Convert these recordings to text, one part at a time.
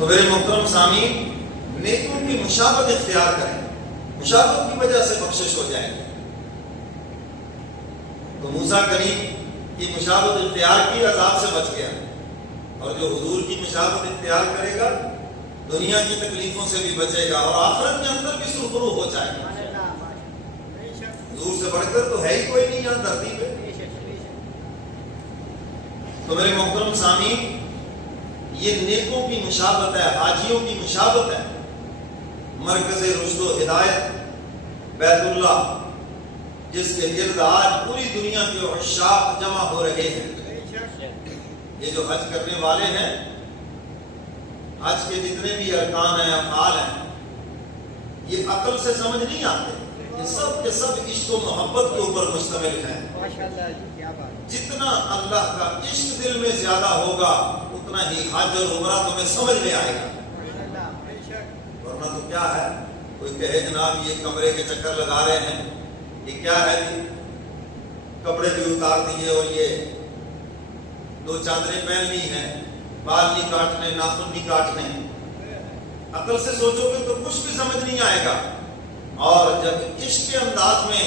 تو میرے محترم سامعین، نیکوں کی مشابہت اختیار کریں، مشابہت کی وجہ سے بخشش ہو جائے گی۔ تو موسیٰ کریم کی مشابہت اختیار کی، عذاب سے بچ گیا، اور جو حضور کی مشابہت اختیار کرے گا دنیا کی تکلیفوں سے بھی بچے گا اور آخرت کے اندر بھی سرخرو ہو جائے گا۔ حضور سے بڑھ کر تو ہے ہی کوئی نہیں یہاں دھرتی پہ۔ تو میرے محترم سامعین، یہ نیکوں کی مشابہت ہے، حاجیوں کی مشابہت ہے۔ مرکز رشد و ہدایت بیت اللہ، جس کے گرد آج پوری دنیا کے عشاق جمع ہو رہے ہیں۔ یہ جو حج کرنے والے ہیں، حج کے جتنے بھی ارکان ہیں، افعال ہیں، یہ عقل سے سمجھ نہیں آتے، یہ سب کے سب عشق و محبت کے اوپر مشتمل ہیں۔ جتنا اللہ کا عشق دل میں زیادہ ہوگا اتنا ہی حج اور عمرہ تمہیں سمجھ میں آئے گا۔ ورنہ تو کیا ہے، کوئی کہے جناب یہ کمرے کے چکر لگا رہے ہیں، یہ کیا ہے جی، کپڑے بھی اتار دیے اور یہ 2 چادریں پہن لی ہیں، بال نہیں کاٹنے، ناخن نہیں کاٹنے۔ عقل سے سوچو گے تو کچھ بھی سمجھ نہیں آئے گا، اور جب عشق کے انداز میں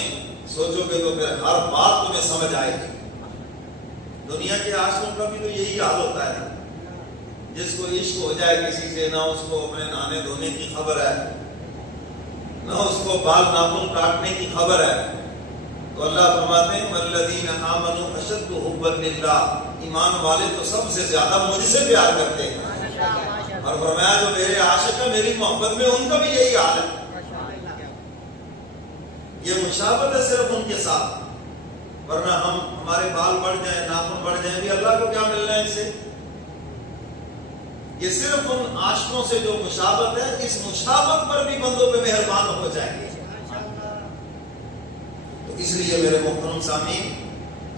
سوچو گے تو پھر ہر بات تمہیں سمجھ آئے گی۔ دنیا کے عاشقوں کا بھی تو یہی حال ہوتا ہے، جس کو عشق ہو جائے کسی سے، نہ اس کو اپنے نہانے دھونے کی خبر ہے، نہ اس کو بال ناخن کاٹنے کی خبر ہے۔ تو اللہ فرماتے ہیں والذین آمنوا اشد حبا للہ، ایمان والے تو سب سے زیادہ مجھ سے پیار کرتے ہیں، اور فرمایا جو میرے عاشق ہیں میری محبت میں ان کا بھی یہی حال ہے۔ یہ مشابہت ہے صرف ان کے ساتھ، ورنہ ہمارے بال بڑھ جائیں، ناخن بڑھ جائیں بھی اللہ کو کیا ملنا ہے اس سے؟ یہ صرف ان عاشقوں سے جو مشابہت ہے، اس مشابہت پر بھی بندوں پہ مہربان ہو جائے گی۔ تو اس لیے میرے محترم سامعین،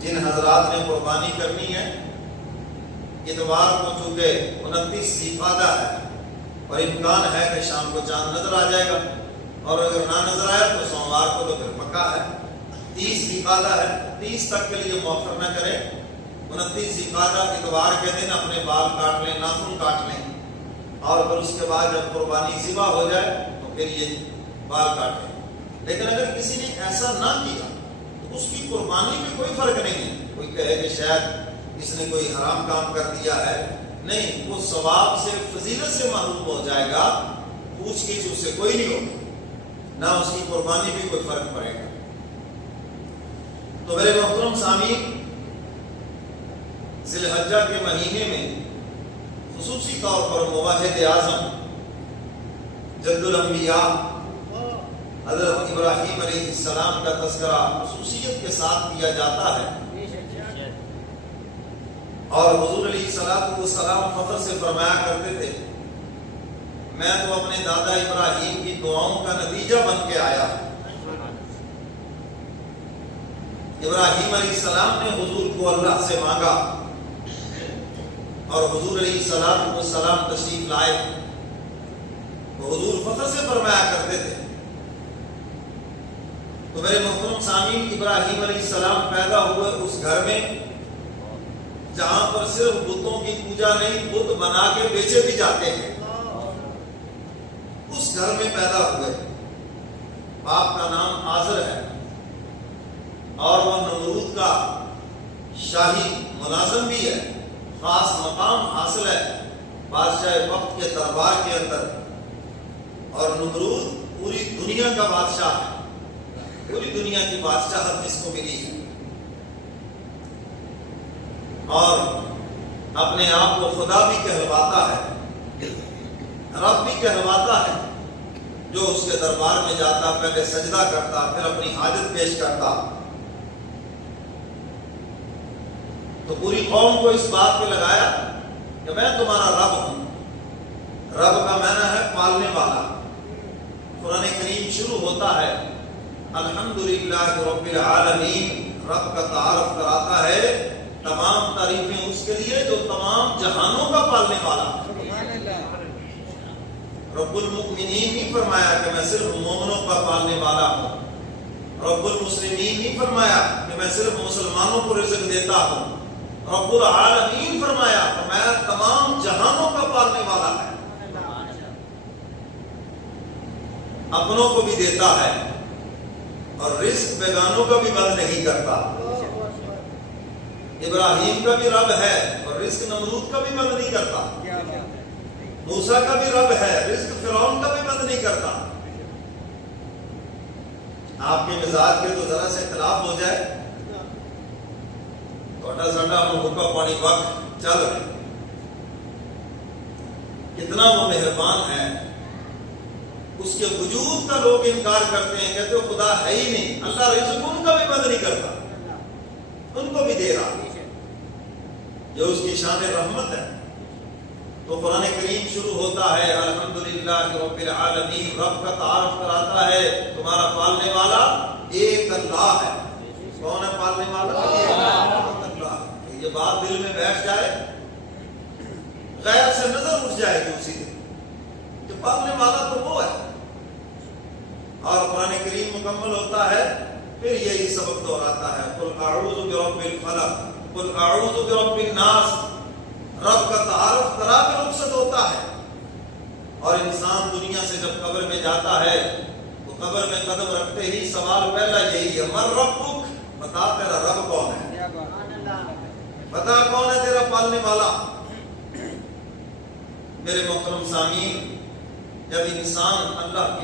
جن حضرات نے قربانی کرنی ہے، اتوار کو چونکہ 29 ذی القعدہ ہے اور امکان ہے کہ شام کو چاند نظر آ جائے گا، اور اگر نہ نظر آیا تو سوموار کو تو پھر پکا ہے۔ 30 ذی القعدہ ہے، 30 تک کے لیے مؤخر نہ کریں۔ 29 ذی القعدہ اتوار کے دن اپنے بال کاٹ لیں، ناخن کاٹ لیں، اور پھر اس کے بعد جب قربانی ذبح ہو جائے تو پھر یہ بال کاٹیں۔ لیکن اگر کسی نے ایسا نہ کیا تو اس کی قربانی میں کوئی فرق نہیں ہے۔ کوئی کہے کہ شاید اس نے کوئی حرام کام کر دیا ہے، نہیں، وہ ثواب سے، فضیلت سے محروم ہو جائے گا، پوچھ گچھ اس سے کوئی نہیں ہوگی، نہ اس کی قربانی بھی کوئی فرق پڑے گا۔ تو میرے محترم سامعین، ذی الحجہ کے مہینے میں خصوصی طور پر موحد اعظم جد الانبیاء حضرت ابراہیم علیہ السلام کا تذکرہ خصوصیت کے ساتھ کیا جاتا ہے، اور حضور علیہ السلام فخر سے فرمایا کرتے تھے میں تو اپنے دادا ابراہیم کی دعاؤں کا نتیجہ بن کے آیا۔ ابراہیم علیہ السلام نے حضور کو اللہ سے مانگا اور حضور علیہ السلام تشریف لائے، تو حضور فخر سے فرمایا کرتے تھے۔ تو میرے محترم سامعین، ابراہیم علیہ السلام پیدا ہوئے اس گھر میں جہاں پر صرف بتوں کی پوجا نہیں، بت بنا کے بیچے بھی جاتے ہیں، اس گھر میں پیدا ہوئے۔ باپ کا نام آزر ہے اور وہ نمرود کا شاہی ملازم بھی ہے، خاص مقام حاصل ہے بادشاہ وقت کے دربار کے اندر، اور نمرود پوری دنیا کا بادشاہ ہے، پوری دنیا کی بادشاہت جس کو ملی ہے، اور اپنے آپ کو خدا بھی کہلواتا ہے، رب بھی کہلواتا ہے۔ جو اس کے دربار میں جاتا پہلے سجدہ کرتا، پھر اپنی حاجت پیش کرتا۔ تو پوری قوم کو اس بات پہ لگایا کہ میں تمہارا رب ہوں۔ رب کا معنی ہے پالنے والا۔ قرآن کریم شروع ہوتا ہے الحمدللہ رب العالمین، رب کا تعارف کراتا ہے، تمام تعریفیں اس کے لیے جو تمام جہانوں کا پالنے والا۔ رب المؤمنین نہیں فرمایا کہ میں صرف مومنوں کا پالنے والا ہوں، رب المسلمین نہیں فرمایا کہ میں صرف مسلمانوں کو رزق دیتا ہوں، رب العالمین فرمایا تمام جہانوں کا پالنے والا ہے۔ اپنوں کو بھی دیتا ہے اور رزق بیگانوں کا بھی بند نہیں کرتا۔ ابراہیم کا بھی رب ہے اور رزق نمرود کا بھی بند نہیں کرتا۔ موسیٰ کا بھی رب ہے، رزق فرعون کا بھی بند نہیں کرتا۔ آپ کے مزاج کے تو ذرا سے اختلاف ہو جائے، تھوڑا ساڈا حکم پانی وقت چل رہے، کتنا وہ مہربان ہے، اس کے وجود کا لوگ انکار کرتے ہیں، کہتے ہو خدا ہے ہی نہیں۔ اللہ رزق ان کا بھی بند نہیں کرتا، ان کو بھی دے رہا، جو اس کی شان رحمت ہے۔ تو قرآن کریم شروع ہوتا ہے الحمدللہ رب العالمین، رب کا تعارف کراتا ہے تمہارا پالنے والا ایک اللہ ہے۔ کون ہے پالنے والا؟ اللہ۔ یہ بات دل میں بیٹھ جائے، غیر سے نظر اٹھ جائے گی اسی دن کہ پالنے والا تو وہ ہے۔ اور قرآن کریم مکمل ہوتا ہے، پھر یہی سبق دہراتا ہے، قل اعوذ برب الفلق، قل اعوذ برب الناس۔ رب کا تعارف کرا کے رخصت ہوتا ہے، اور انسان دنیا سے جب قبر میں جاتا ہے تو قبر میں قدم رکھتے ہی سوال پہلا یہی ہے، من ربک، بتا تیرا رب کون ہے، بتا کون ہے تیرا پالنے والا۔ میرے محترم سامعین، جب انسان اللہ کی